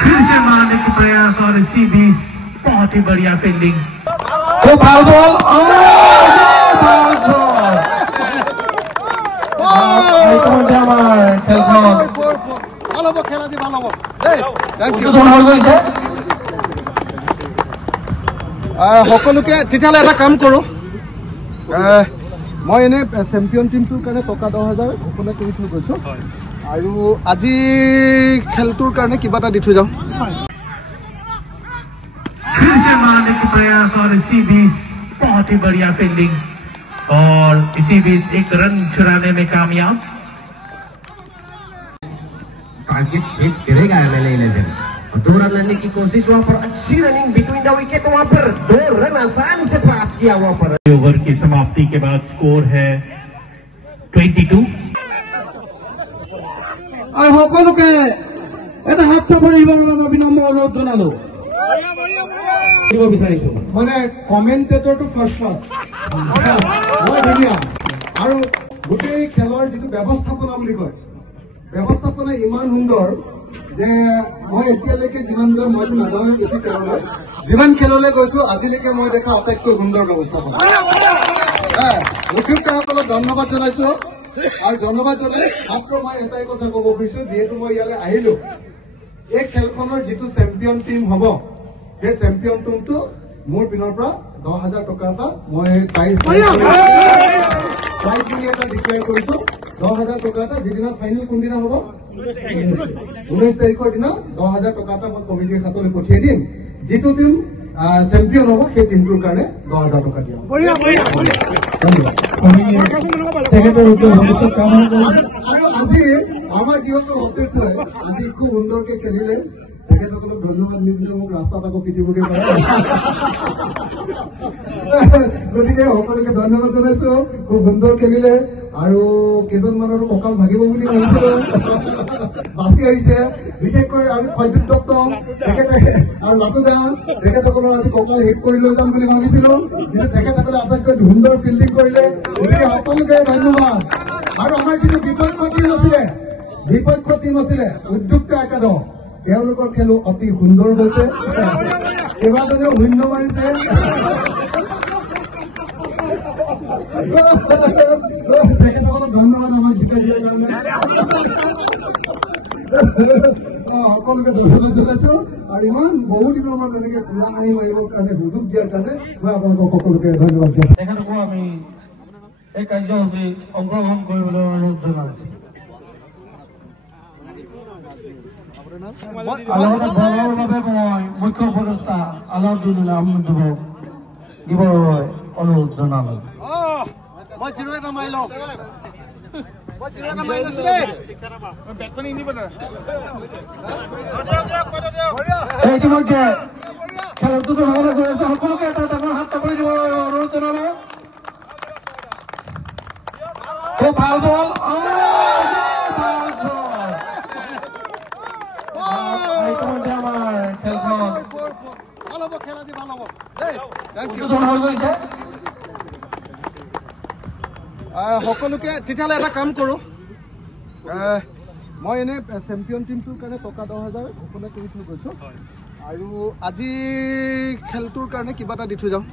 फिर से मारने की प्रयास और इसी बीच बहुत ही बढ़िया फील्डिंग। वो भाग बॉल সকলোকে তেতিয়াহ'লে এটা কাম কৰোঁ মই এনে চেম্পিয়ন টিমটোৰ কাৰণে টকা 10,000 ঘোষণা কৰি থৈ গৈছোঁ আৰু আজি খেলটোৰ কাৰণে কিবা এটা দি থৈ যাওঁ फिर से मारने की प्रयास और इसी बीच बहुत ही बढ़िया फील्डिंग और इसी बीच एक रन चुराने में कामयाब। टारगेट सेट करेगा एमएलए 11 और 2 रन लेने की कोशिश वहां पर अच्छी रनिंग बिटवीन द विकेट वहां पर 2 रन आसान से प्राप्त किया वहां पर। ओवर की समाप्ति के बाद स्कोर है 22। আৰু সকলোকে এটা হাত চাপৰি দিবৰ বাবে অভিনন্দন অনুৰোধ জনালো দিব বিচাৰিছো মানে কমেন্টেটৰটো ফাৰ্ষ্ট ক্লাছ মই ধুনীয়া আৰু গোটেই খেলৰ যিটো ব্যৱস্থাপনা বুলি কয় ব্যৱস্থাপনা ইমান সুন্দৰ যে মই এতিয়ালৈকে যিমানবাৰ মইতো নাজানো বেছি খেললৈ যিমান খেললৈ গৈছো আজিলৈকে মই দেখা আটাইতকৈ সুন্দৰ ব্যৱস্থাপনা উদ্যোক্তাসকলক ধন্যবাদ জনাইছো আৰু ধন্যবাদ জনাই মাত্ৰ মই এটাই কথা ক'ব খুজিছো যিহেতু মই ইয়ালৈ আহিলো এই খেলখনৰ যিটো চেম্পিয়ন টিম হ'ব সেই চেম্পিয়ন টিমটো মোৰ পিনৰ পৰা 10,000 টকা এটা মই প্ৰাইজ বুলি এটা ডিক্লেয়াৰ কৰিছো 10,000 টকা এটা যিদিনা ফাইনেল কোনদিনা হ'ব 19 তাৰিখৰ দিনা 10,000 টকা এটা মই কমিটিৰ হাতলৈ পঠিয়াই দিম যিটো টিম চেম্পিয়ন হ'ব সেই টিমটোৰ কাৰণে 10,000 টকা দিয়া হ'ব আজি আমাৰ যিহেতু অপডেট হয় আজি খুব সুন্দৰকে খেলিলে তেখেতসকলক ধন্যবাদ নিদিলে মোক ৰাস্তাত আকৌ পিটিবগৈ পাৰে গতিকে সকলোকে ধন্যবাদ জনাইছো খুব সুন্দৰ খেলিলে আৰু কেইজনমানৰ কঁকাল ভাগিব বুলি ভাবিছিলো বাচি আহিছে বিশেষকৈ আমি সৈবিক দত্ত তেখেতে আৰু লাটু দা তেখেতসকলৰ আজি কঁকাল শেষ কৰি লৈ যাম বুলি ভাবিছিলো কিন্তু তেখেতসকলে আটাইতকৈ সুন্দৰ ফিল্ডিং কৰিলে গতিকে সকলোকে ধন্যবাদ আৰু আমাৰ যিটো বিপক্ষ টিম আছিলে উদ্যোক্তা একাদশ তেওঁলোকৰ খেলো অতি সুন্দৰ হৈছে কেইবাজনেও শূন্য মাৰিছে তেখেতসকলক ধন্যবাদ আমাক জিকাই দিয়াৰ কাৰণে সকলোকে ধন্যবাদ জনাইছো আৰু ইমান বহুদিনৰ মূৰত তেনেকে ঘূৰা আনি মাৰিবৰ কাৰণে সুযোগ দিয়াৰ কাৰণে মই আপোনালোকক সকলোকে ধন্যবাদ জনাইছো তেখেতকো আমি এই কাৰ্যসূচীত অংশগ্ৰহণ কৰিবলৈ অনুৰোধ জনাইছো মুখ্য উপদেষ্টা আলাউদ্দিন আহমেদ দিবৰ অনুৰোধ জনালো ইতিমধ্যে খেলটো ভালে গৈ আছে সকলোকে এটা ডাঙৰ হাত চাপৰি দিবৰ অনুৰোধ জনালো খুব ভাল বল সকলোকে তেতিয়াহ'লে এটা কাম কৰোঁ মই এনে চেম্পিয়ন টিমটোৰ কাৰণে টকা 10,000 ঘোষণা কৰি থৈ গৈছোঁ আৰু আজি খেলটোৰ কাৰণে কিবা এটা দি থৈ যাওঁ